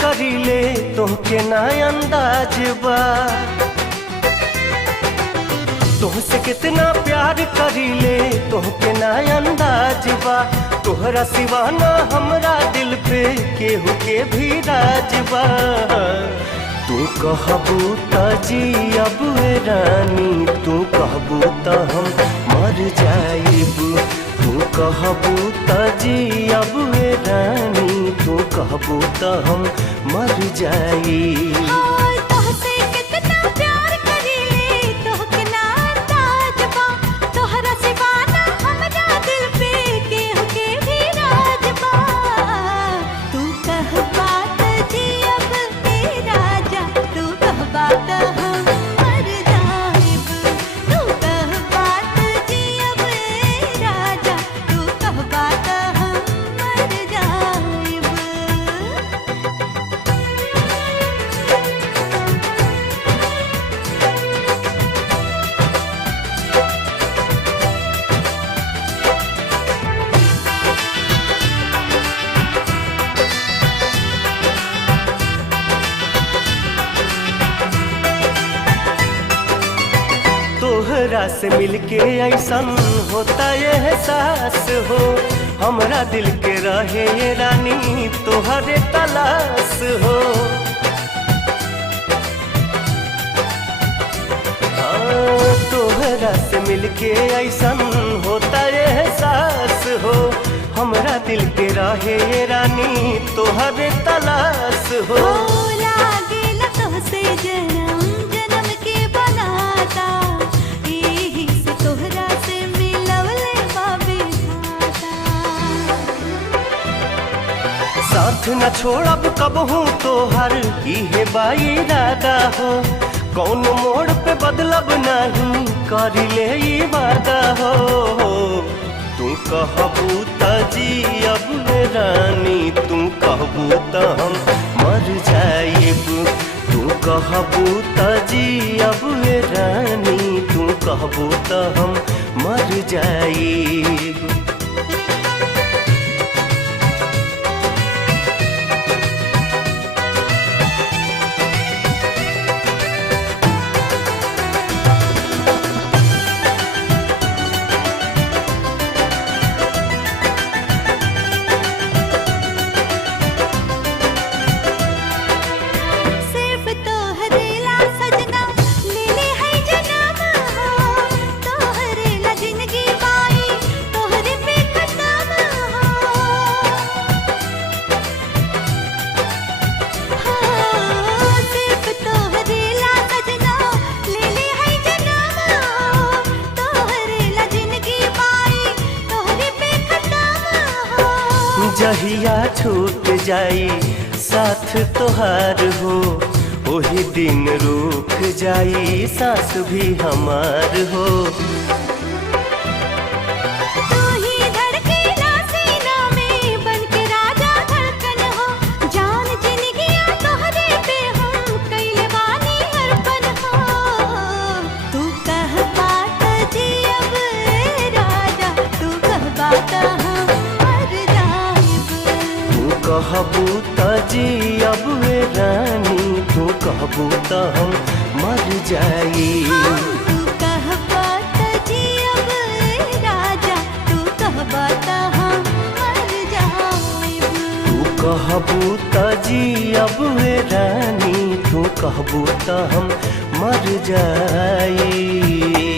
करीले तोहके ना अंदाज बा, तुमसे कितना प्यार करीले तोहके ना अंदाज बा। तोहरा सिवा ना हमरा दिल पे केहू के भी राज बा। तू कहबू त जियब रानी, तू कहबू त हम मर जाइब। तू कहबू त जियब रानी, तू कहबू त हम मर जाइब। तोहरा से मिलके ऐसन होता ये एहसास हो, हमरा दिल के रहे ये रानी तोहरे तलाश हो। तोहरा से मिलके ऐसन होता ये एहसास हो, हमरा दिल के रहे ये रानी तोहरे तलाश हो। साथ न छोड़ब कबहू तोहर इहे बाई इरादा हो, कौन मोड़ पे बदलब नहीं करिले ई वादा हो। तू कहबू त जियब रानी, तू कहबू त हम मर जाइब। तू कहबू त जियब रानी, तू कहबू त हम मर जाइब। जहिया छूट जाई साथ तोहार हो, वही दिन रुक जाई सांस भी हमार हो। कहबू त जियब रानी, तू कहबू त हम मर जाइब। तू कहबा त जियब राजा, तू कहबा त हम मर जाइब। तू कहबू त जियब रानी, तू कहबू त हम मर जाइब।